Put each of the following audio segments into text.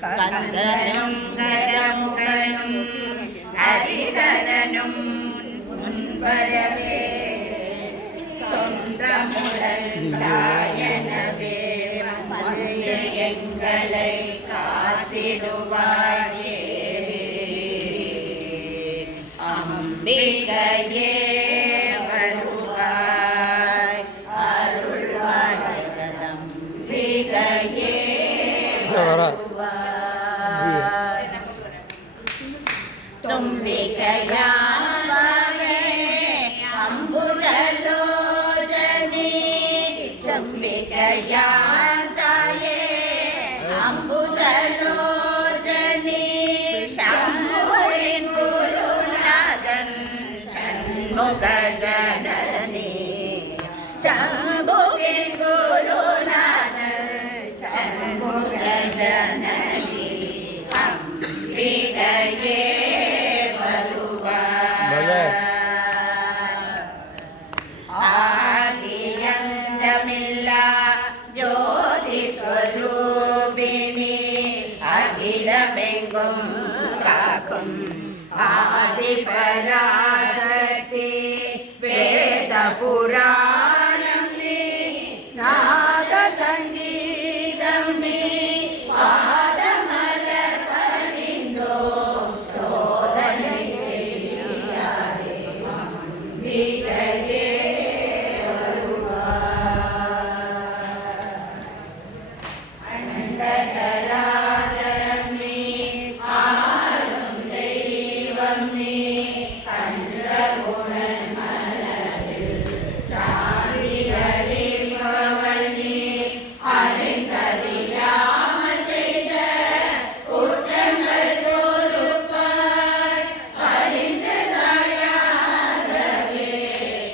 കങ്കനും ഗജമുഖനും ഹരിഹരനും മുൻവരവേ சொந்தமுடன்தாயனவே வந்து எங்களை காத்திடுவாயே அம்பிகையே வருவாய் அருள்வாய் அம்பிகையே வருவாய் தும்பிகையானே அம்புஜலோஜனி சம்பிகையாந்தாயே அம்புஜலோஜனி சம்புரின் குருநாதன் ஷண்முகஜனனி சம்புரின் குருநாதன் ஷண்முகஜனனி அம்பிகையே வருவாய் ஆதியந்தமில்லா ஜோதி ஸ்வரூபிணி அகிலமெங்கும் காக்கும் ஆதிபராசக்தி வேத புராணம் நீ நாத சங்கீதம் நீ பாதமலர் பணிந்தோ சோதனை செய்யாதே அம்பிகையே அண்டசராசரம் நீ ஆளும் தெய்வம் நீ கண்டகுணன் மனதில் சாந்தியளிப்பவள் நீ அறிந்தறியாமல் செய்த குற்றங்கள் பொறுப்பாய் அறிந்து தயாகவே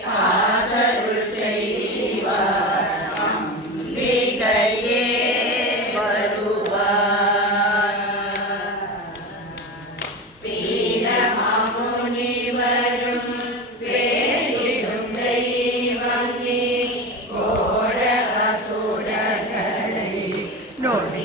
காதருள் செய்வார் அம்பிகையே வருவார் பீரமுனிவரும் வேண்டிடும் தெய்வம் நீ கோடக சூடர்களை நொடி